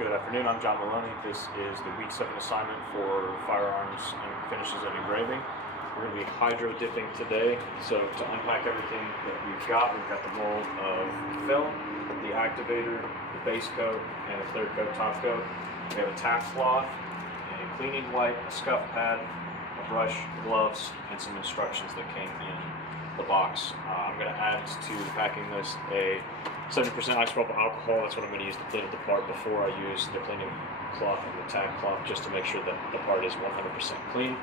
Good afternoon, I'm John Maloney. This is the week 7 assignment for firearms and finishes and engraving. We're going to be hydro dipping today. So to unpack everything that we've got the roll of film, the activator, the base coat, and a clear coat top coat. We have a tack cloth, a cleaning wipe, a scuff pad, a brush, gloves, and some instructions that came in the box. I'm going to add to packing this a 70% isopropyl alcohol. That's what I'm going to use to clean up the part before I use the cleaning cloth and the tack cloth, just to make sure that the part is 100% clean.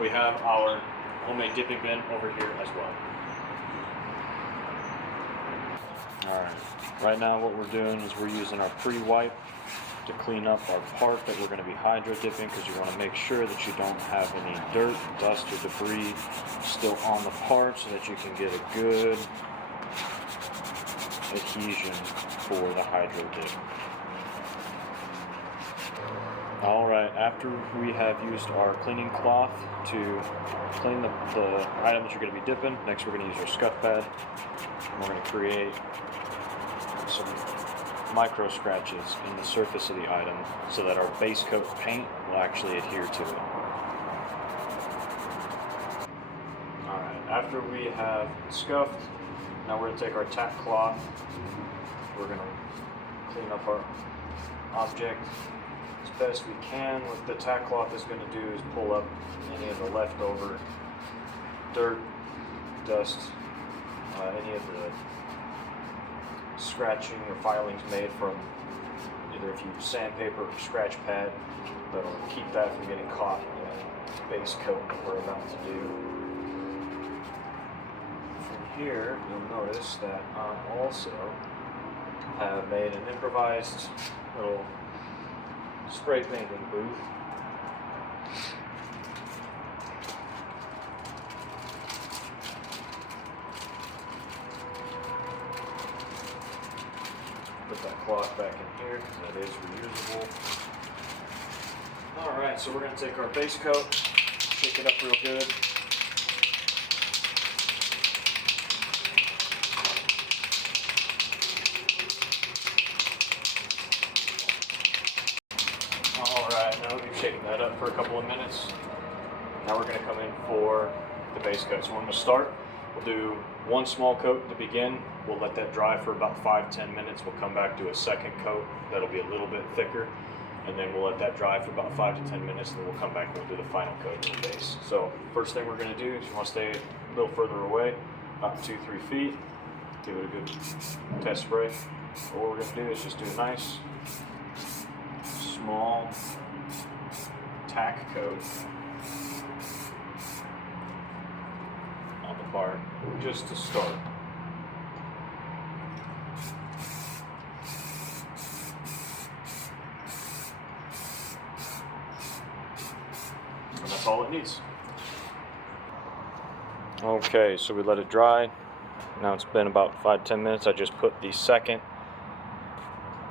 We have our homemade dipping bin over here as well. Alright, right now what we're doing is we're using our pre-wipe to clean up our part that we're going to be hydro dipping, because you want to make sure that you don't have any dirt, dust, or debris still on the part, so that you can get a good adhesion for the hydro dip. Alright, after we have used our cleaning cloth to clean the item that you're going to be dipping, next we're going to use our scuff pad. And we're going to create some micro scratches in the surface of the item so that our base coat paint will actually adhere to it. Alright, after we have scuffed, now we're going to take our tack cloth. We're going to clean up our object as best we can. What the tack cloth is going to do is pull up any of the leftover dirt, dust, any of the scratching or filings made from either if you use sandpaper or scratch pad. That'll keep that from getting caught in the base coat that we're about to do. From here, you'll notice that I also have made an improvised little spray painting booth. Put that cloth back in here because that is reusable. Alright, so we're going to take our base coat, shake it up real good. Alright, now we've shaken that up for a couple of minutes. Now we're going to come in for the base coat. So we're going to start. We'll do one small coat to begin. We'll let that dry for about 5-10 minutes. We'll come back to a second coat that'll be a little bit thicker, and then we'll let that dry for about 5 to 10 minutes, and then we'll come back and we'll do the final coat in the base. So first thing we're going to do is you want to stay a little further away, about 2-3 feet. Give it a good test spray. What we're going to do is just do a nice small tack coat on the part, just to start. And that's all it needs. Okay, so we let it dry. Now it's been about 5-10 minutes. I just put the second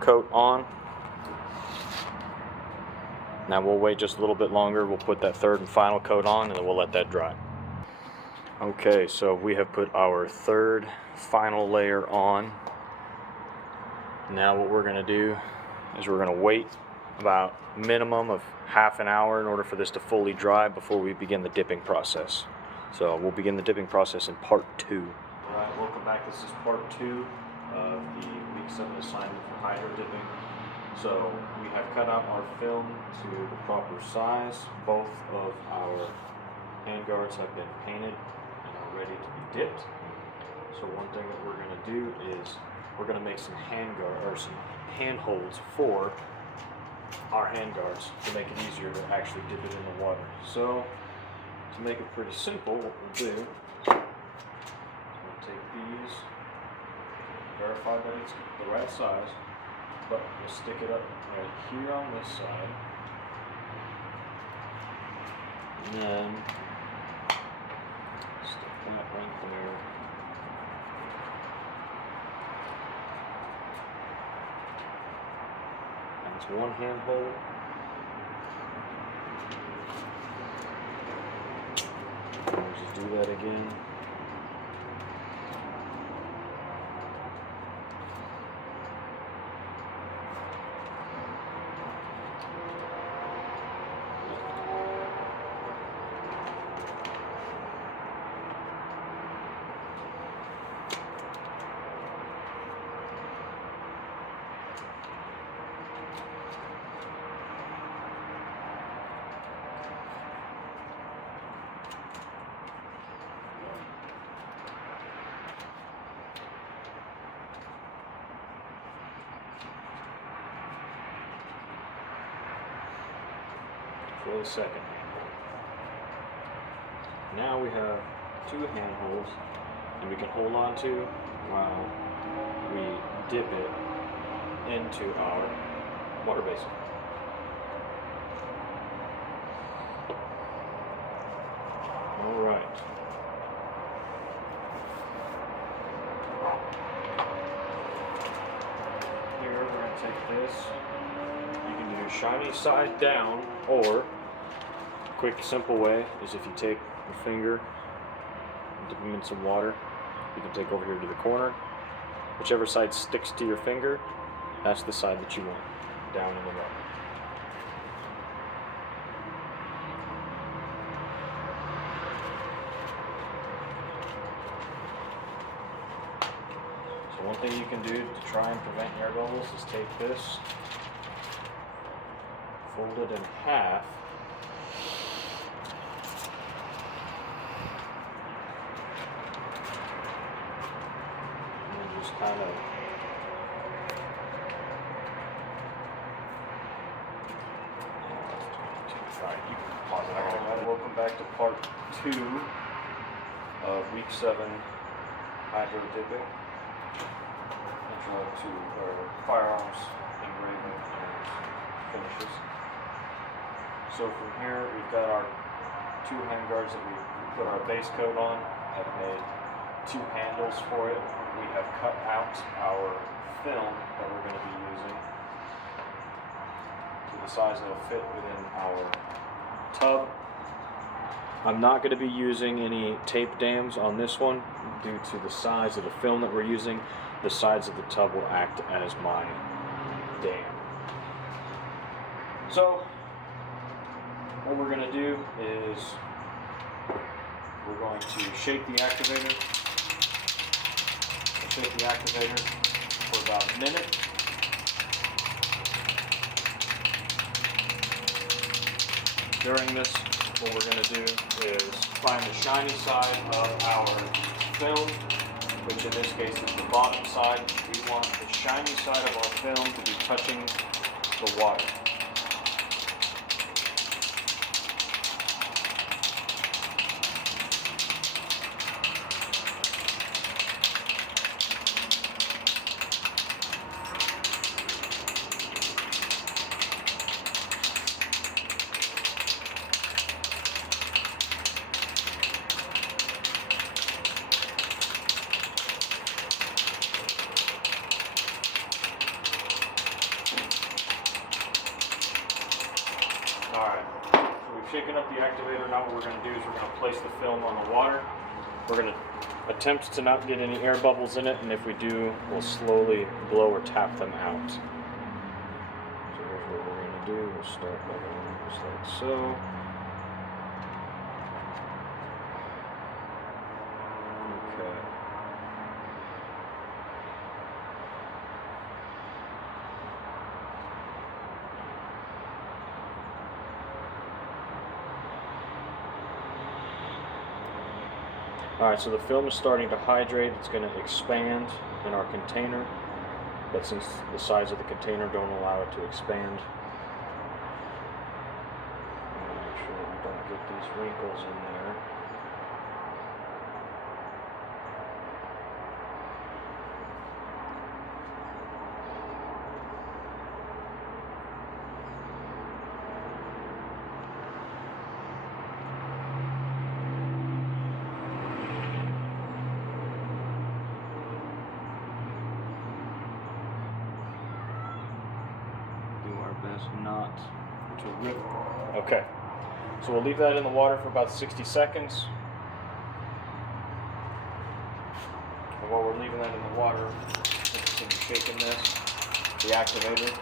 coat on. Now we'll wait just a little bit longer. We'll put that third and final coat on, and then we'll let that dry. Okay, so we have put our third final layer on. Now what we're going to do is we're going to wait about minimum of half an hour in order for this to fully dry before we begin the dipping process. So we'll begin the dipping process in part 2. Alright, welcome back. This is part 2 of the week 7 assignment for hydro dipping. So we have cut out our film to the proper size. Both of our handguards have been painted and are ready to be dipped. So one thing that we're going to do is we're going to make some some handholds for our handguards to make it easier to actually dip it in the water. So to make it pretty simple, what we'll do is we'll take these, verify that it's the right size, but we'll stick it up right here on this side, and then stick that right there. That's one handhold. We'll just do that again. for the second handle. Now we have 2 handholds and we can hold on to while we dip it into our water basin. All right. Here we're going to take this. You can do shiny side down, or a quick simple way is if you take your finger, dip them in some water, you can take over here to the corner. Whichever side sticks to your finger, that's the side that you want, down in the water. So one thing you can do to try and prevent air bubbles is take this, fold it in half, and just kind of Alright, welcome back to part 2 of week 7 hydro dipping. Intro to our firearms engraving and finishes. So from here we've got our 2 handguards that we put our base coat on. Have made 2 handles for it. We have cut out our film that we're going to be using to the size that will fit within our tub. I'm not going to be using any tape dams on this one due to the size of the film that we're using. The sides of the tub will act as my dam. So what we're going to do is we're going to shake the activator. Shake the activator for about a minute. During this, what we're going to do is find the shiny side of our film, which in this case is the bottom side. We want the shiny side of our film to be touching the water. Alright, so we've shaken up the activator. Now what we're going to do is we're going to place the film on the water. We're going to attempt to not get any air bubbles in it, and if we do, we'll slowly blow or tap them out. So here's what we're going to do. We'll start by going just like so. Okay. Alright, so the film is starting to hydrate. It's going to expand in our container, but since the size of the container don't allow it to expand, I'm going to make sure that we don't get these wrinkles in there. Best not to rip. Okay, so we'll leave that in the water for about 60 seconds. And while we're leaving that in the water, we're just going to be shaking this, the activator.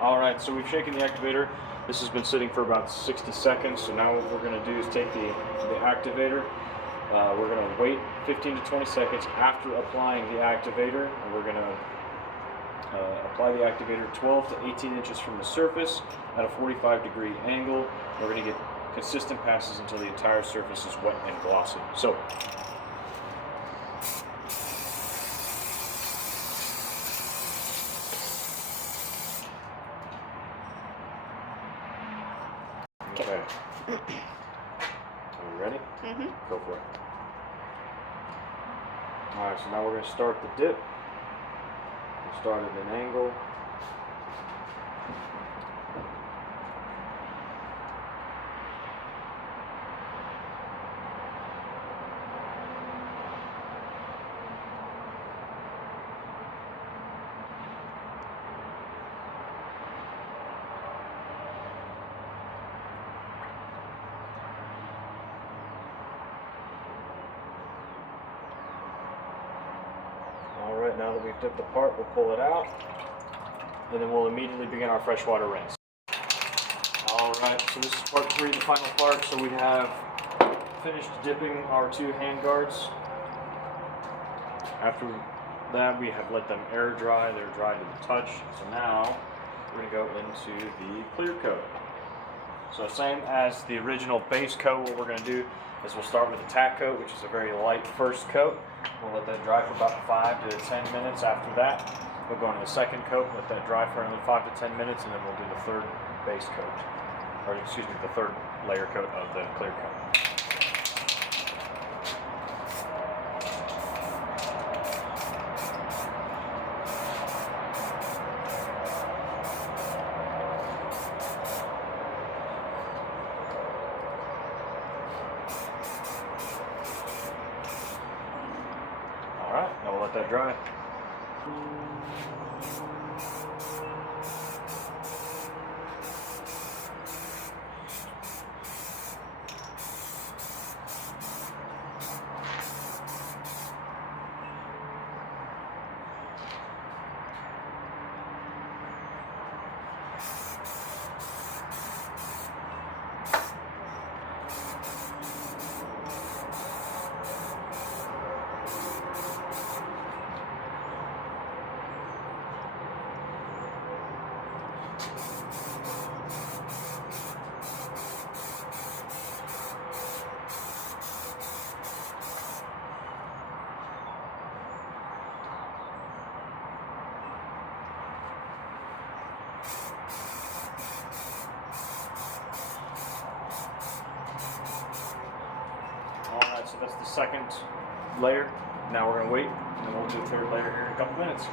Alright, so we've shaken the activator. This has been sitting for about 60 seconds, so now what we're going to do is take the activator. We're going to wait 15 to 20 seconds after applying the activator, and we're going to apply the activator 12 to 18 inches from the surface at a 45-degree angle. We're going to get consistent passes until the entire surface is wet and glossy. So Okay. Are you ready? Mm-hmm. Go for it. Alright, so now we're going to start the dip. We'll start at an angle. Alright, now that we've dipped the part, we'll pull it out, and then we'll immediately begin our freshwater rinse. Alright, so this is part 3, the final part. So we have finished dipping our 2 hand guards. After that, we have let them air dry. They're dry to the touch. So now we're going to go into the clear coat. So same as the original base coat, what we're going to do is we'll start with the tack coat, which is a very light first coat. We'll let that dry for about 5 to 10 minutes. After that, we'll go into the second coat, let that dry for another 5 to 10 minutes, and then we'll do the third base coat, or excuse me, the third layer coat of the clear coat. Alright, now we'll let that dry. Alright, so that's the second layer. Now we're going to wait, and then we'll do the third layer here in a couple minutes.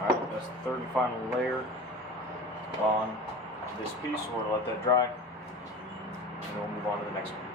Alright, that's the third and final layer on this piece. We're going to let that dry, and then we'll move on to the next one.